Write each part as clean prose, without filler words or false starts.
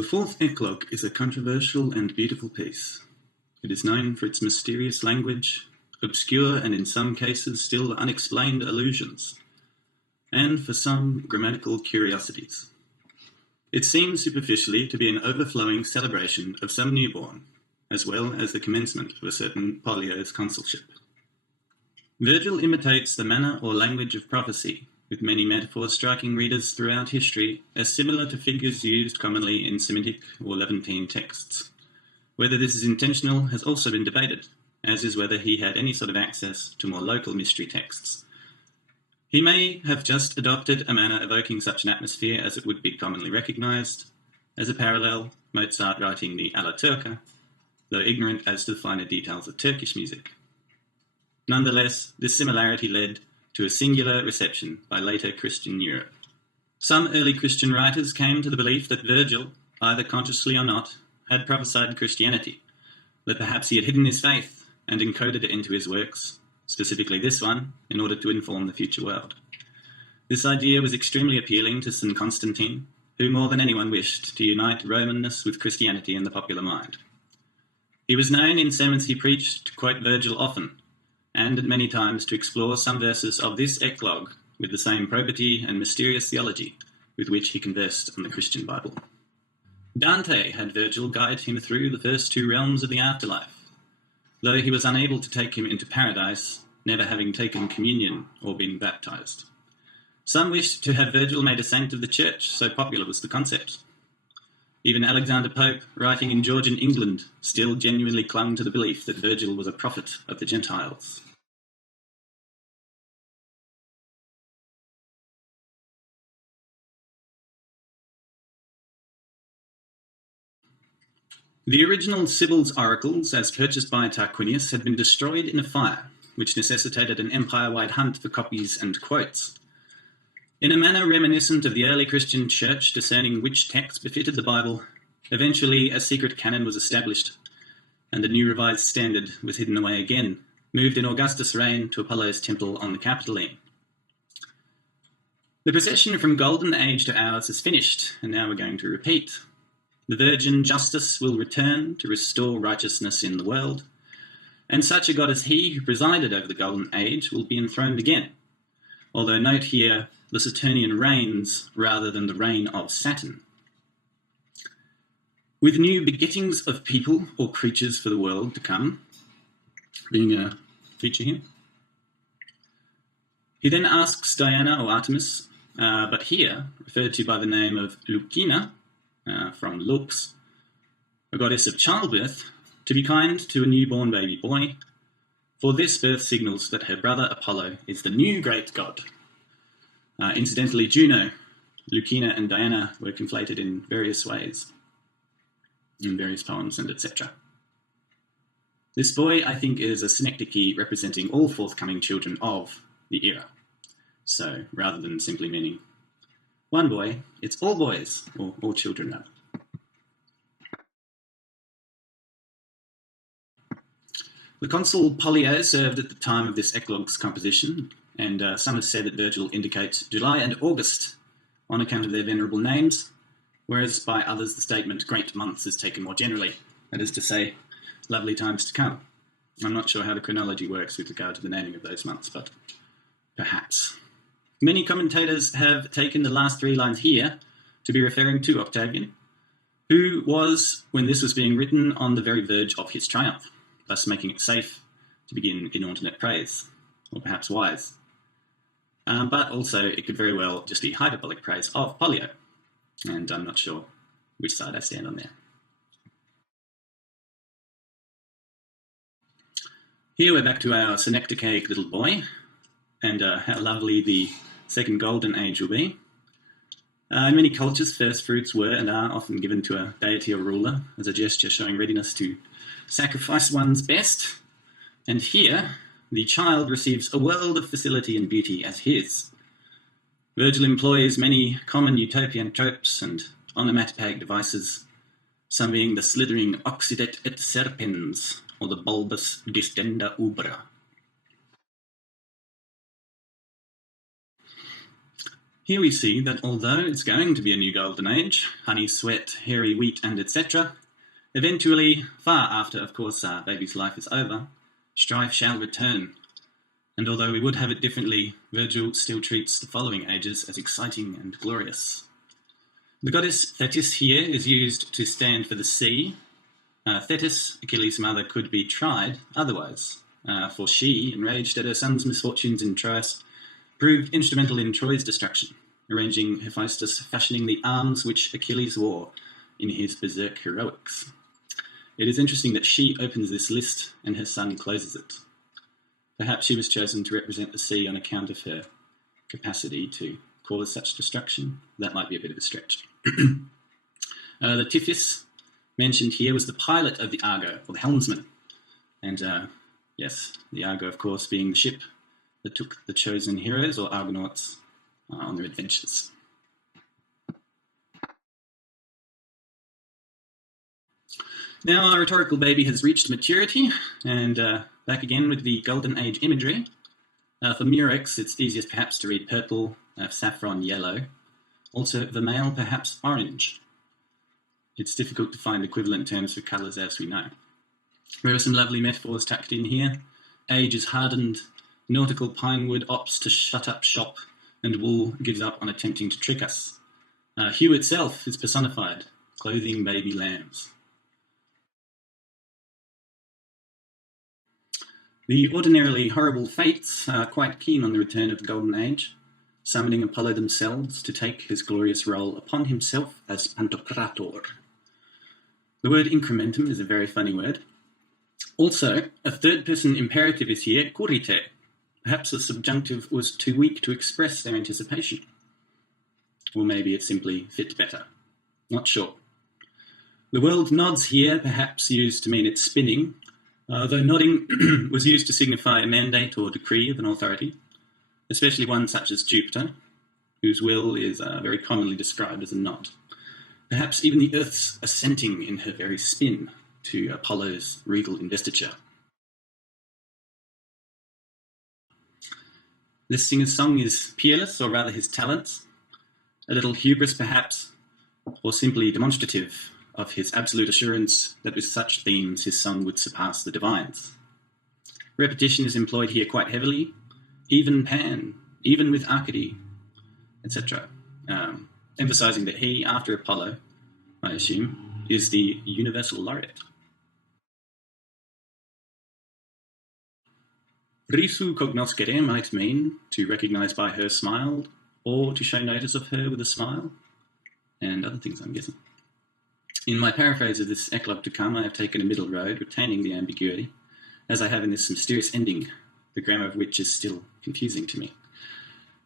The fourth Eclogue is a controversial and beautiful piece. It is known for its mysterious language, obscure and in some cases still unexplained allusions, and for some grammatical curiosities. It seems superficially to be an overflowing celebration of some newborn, as well as the commencement of a certain Pollio's consulship. Virgil imitates the manner or language of prophecy, with many metaphors striking readers throughout history as similar to figures used commonly in Semitic or Levantine texts. Whether this is intentional has also been debated, as is whether he had any sort of access to more local mystery texts. He may have just adopted a manner evoking such an atmosphere as it would be commonly recognised. As a parallel, Mozart writing the Alla Turca, though ignorant as to the finer details of Turkish music. Nonetheless, this similarity led to a singular reception by later Christian Europe. Some early Christian writers came to the belief that Virgil, either consciously or not, had prophesied Christianity, that perhaps he had hidden his faith and encoded it into his works, specifically this one, in order to inform the future world. This idea was extremely appealing to St. Constantine, who more than anyone wished to unite Romanness with Christianity in the popular mind. He was known in sermons he preached to quote Virgil often, and at many times to explore some verses of this Eclogue with the same probity and mysterious theology with which he conversed on the Christian Bible. Dante had Virgil guide him through the first two realms of the afterlife, though he was unable to take him into paradise, never having taken communion or been baptized. Some wished to have Virgil made a saint of the church, so popular was the concept. Even Alexander Pope, writing in Georgian England, still genuinely clung to the belief that Virgil was a prophet of the Gentiles. The original Sibyl's oracles, as purchased by Tarquinius, had been destroyed in a fire, which necessitated an empire-wide hunt for copies and quotes. In a manner reminiscent of the early Christian church discerning which text befitted the Bible, eventually a secret canon was established, and the new revised standard was hidden away again, moved in Augustus' reign to Apollo's temple on the Capitoline. The procession from Golden Age to ours is finished, and now we're going to repeat. The Virgin Justice will return to restore righteousness in the world, and such a god as he who presided over the Golden Age will be enthroned again, although note here the Saturnian reigns rather than the reign of Saturn. With new begettings of people or creatures for the world to come, being a feature here. He then asks Diana or Artemis, but here referred to by the name of Lucina, from Lux, a goddess of childbirth, to be kind to a newborn baby boy, for this birth signals that her brother Apollo is the new great god. Incidentally, Juno, Lucina and Diana were conflated in various ways, in various poems and etc. This boy, I think, is a synecdoche representing all forthcoming children of the era. So, rather than simply meaning one boy, it's all boys, or all children rather. The consul Pollio served at the time of this Eclogue's composition, and some have said that Virgil indicates July and August on account of their venerable names, whereas by others the statement great months is taken more generally, that is to say, lovely times to come. I'm not sure how the chronology works with regard to the naming of those months, but perhaps. Many commentators have taken the last three lines here to be referring to Octavian, who was, when this was being written, on the very verge of his triumph, thus making it safe to begin inordinate praise, or perhaps wise. But also it could very well just be hyperbolic praise of Pollio, and I'm not sure which side I stand on there. Here we're back to our synecdochaic little boy, and how lovely the second golden age will be. In many cultures, first fruits were and are often given to a deity or ruler as a gesture showing readiness to sacrifice one's best, and here the child receives a world of facility and beauty as his. Virgil employs many common utopian tropes and onomatopoeic devices, some being the slithering occidet et serpens, or the bulbous distenda ubra. Here we see that although it's going to be a new golden age, honey, sweat, hairy wheat, and etc., eventually, far after, of course, our baby's life is over, strife shall return. And although we would have it differently, Virgil still treats the following ages as exciting and glorious. The goddess Thetis here is used to stand for the sea. Thetis, Achilles' mother, could be tried otherwise, for she, enraged at her son's misfortunes in Troas, proved instrumental in Troy's destruction, arranging Hephaestus fashioning the arms which Achilles wore in his berserk heroics. It is interesting that she opens this list and her son closes it. Perhaps she was chosen to represent the sea on account of her capacity to cause such destruction. That might be a bit of a stretch. The Tiphys mentioned here was the pilot of the Argo, or the helmsman. And yes, the Argo, of course, being the ship that took the chosen heroes, or Argonauts, on their adventures. Now our rhetorical baby has reached maturity, and back again with the Golden Age imagery. For Murex, it's easiest perhaps to read purple, saffron, yellow. Also, the male, perhaps orange. It's difficult to find equivalent terms for colours, as we know. There are some lovely metaphors tucked in here. Age is hardened, nautical pinewood opts to shut up shop, and wool gives up on attempting to trick us. Hue itself is personified, clothing baby lambs. The ordinarily horrible fates are quite keen on the return of the Golden Age, summoning Apollo themselves to take his glorious role upon himself as Pantocrator. The word incrementum is a very funny word. Also, a third-person imperative is here, currite. Perhaps the subjunctive was too weak to express their anticipation. Or maybe it simply fit better. Not sure. The word nods here, perhaps used to mean it's spinning, though nodding was used to signify a mandate or decree of an authority, especially one such as Jupiter, whose will is very commonly described as a nod. Perhaps even the Earth's assenting in her very spin to Apollo's regal investiture. This singer's song is peerless, or rather his talents, a little hubris perhaps, or simply demonstrative of his absolute assurance that with such themes his song would surpass the divines. Repetition is employed here quite heavily, even Pan, even with Arcady, etc., emphasizing that he, after Apollo, I assume, is the universal laureate. Risu cognoscere might mean to recognize by her smile, or to show notice of her with a smile, and other things, I'm guessing. In my paraphrase of this Eclogue to come, I have taken a middle road, retaining the ambiguity, as I have in this mysterious ending, the grammar of which is still confusing to me.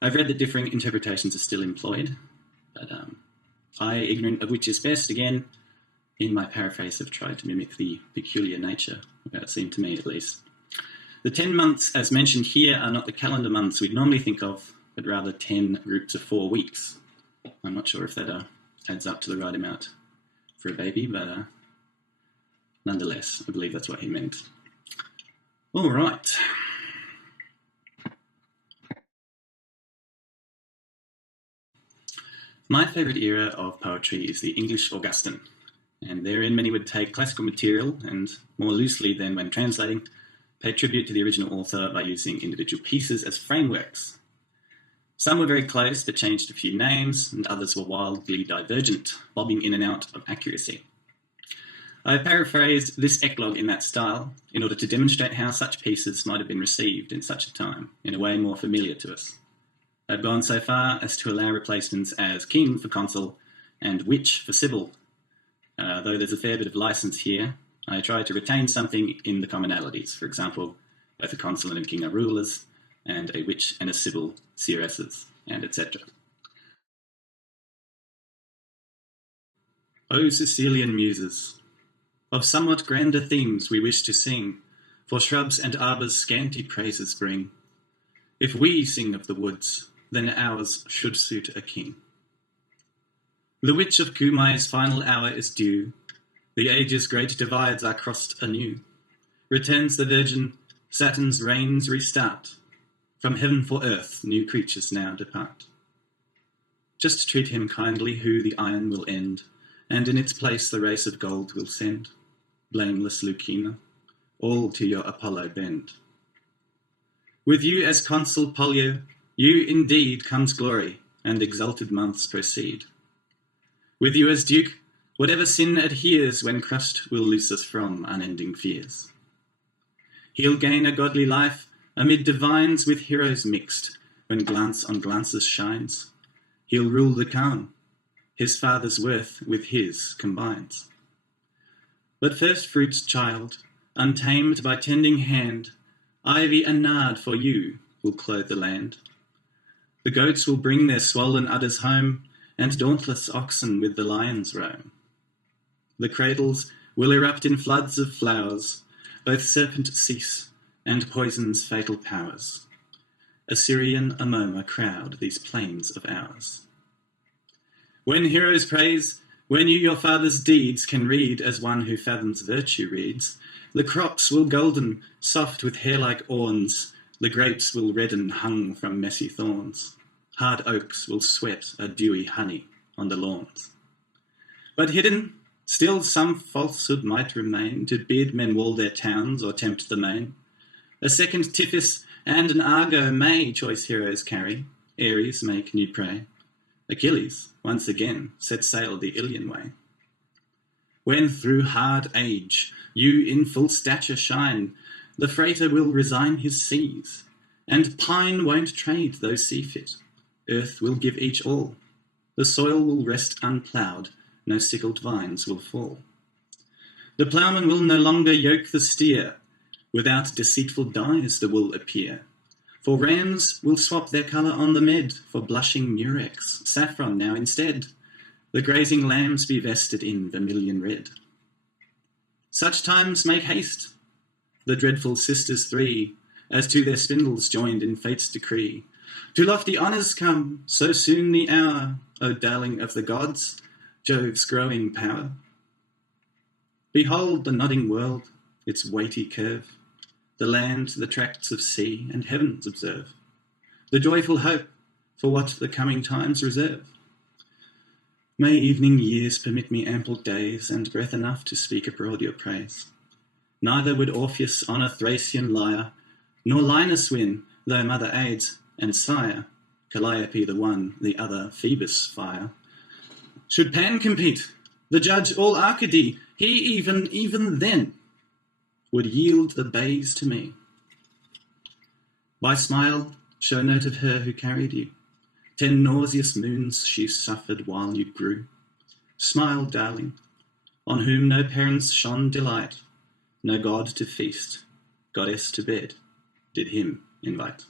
I've read that differing interpretations are still employed, but I, ignorant of which is best, again, in my paraphrase have tried to mimic the peculiar nature, of how it seemed to me at least. The 10 months, as mentioned here, are not the calendar months we'd normally think of, but rather 10 groups of 4 weeks. I'm not sure if that adds up to the right amount for a baby, but nonetheless, I believe that's what he meant. All right. My favourite era of poetry is the English Augustan, and therein many would take classical material and, more loosely than when translating, pay tribute to the original author by using individual pieces as frameworks. Some were very close but changed a few names, and others were wildly divergent, bobbing in and out of accuracy. I have paraphrased this eclogue in that style in order to demonstrate how such pieces might have been received in such a time, in a way more familiar to us. I've gone so far as to allow replacements as king for consul and witch for sibyl. Though there's a fair bit of license here, I try to retain something in the commonalities. For example, both a consul and a king are rulers, and a witch and a sibyl seeresses, and etc. O Sicilian muses, of somewhat grander themes we wish to sing, for shrubs and arbours scanty praises bring. If we sing of the woods, then ours should suit a king. The witch of Cumai's final hour is due, the age's great divides are crossed anew. Returns the virgin, Saturn's reigns restart, from heaven for earth new creatures now depart. Just treat him kindly who the iron will end, and in its place the race of gold will send. Blameless Lucina, all to your Apollo bend. With you as consul Pollio, you indeed comes glory, and exalted months proceed. With you as duke, whatever sin adheres when crushed will loose us from unending fears. He'll gain a godly life amid divines with heroes mixed, when glance on glances shines. He'll rule the calm, his father's worth with his combines. But first fruits, child, untamed by tending hand, ivy and nard for you will clothe the land. The goats will bring their swollen udders home, and dauntless oxen with the lions roam. The cradles will erupt in floods of flowers, both serpent cease, and poison's fatal powers. Assyrian Amoma crowd these plains of ours. When heroes praise, when you your father's deeds can read as one who fathoms virtue reads, the crops will golden, soft with hair-like awns, the grapes will redden hung from messy thorns, hard oaks will sweat a dewy honey on the lawns. But hidden, still some falsehood might remain to bid men wall their towns or tempt the main. A second Tiphys and an Argo may choice heroes carry, Ares make new prey. Achilles once again set sail the Ilian way. When through hard age you in full stature shine, the freighter will resign his seas, and pine won't trade though sea fit. Earth will give each all. The soil will rest unploughed, no sickled vines will fall. The ploughman will no longer yoke the steer, without deceitful dyes the wool appear. For rams will swap their colour on the mead for blushing murex, saffron now instead. The grazing lambs be vested in vermilion red. Such times make haste, the dreadful sisters three, as to their spindles joined in fate's decree. To lofty honours come, so soon the hour, O darling of the gods, Jove's growing power. Behold the nodding world, its weighty curve, the land, the tracts of sea, and heavens observe, the joyful hope for what the coming times reserve. May evening years permit me ample days, and breath enough to speak abroad your praise. Neither would Orpheus on a Thracian lyre, nor Linus win, though mother aids, and sire, Calliope the one, the other Phoebus fire. Should Pan compete, the judge all Arcady, he even then would yield the bays to me. By smile, show note of her who carried you. 10 nauseous moons she suffered while you grew. Smile, darling, on whom no parents shone delight, no god to feast, goddess to bed, did him invite.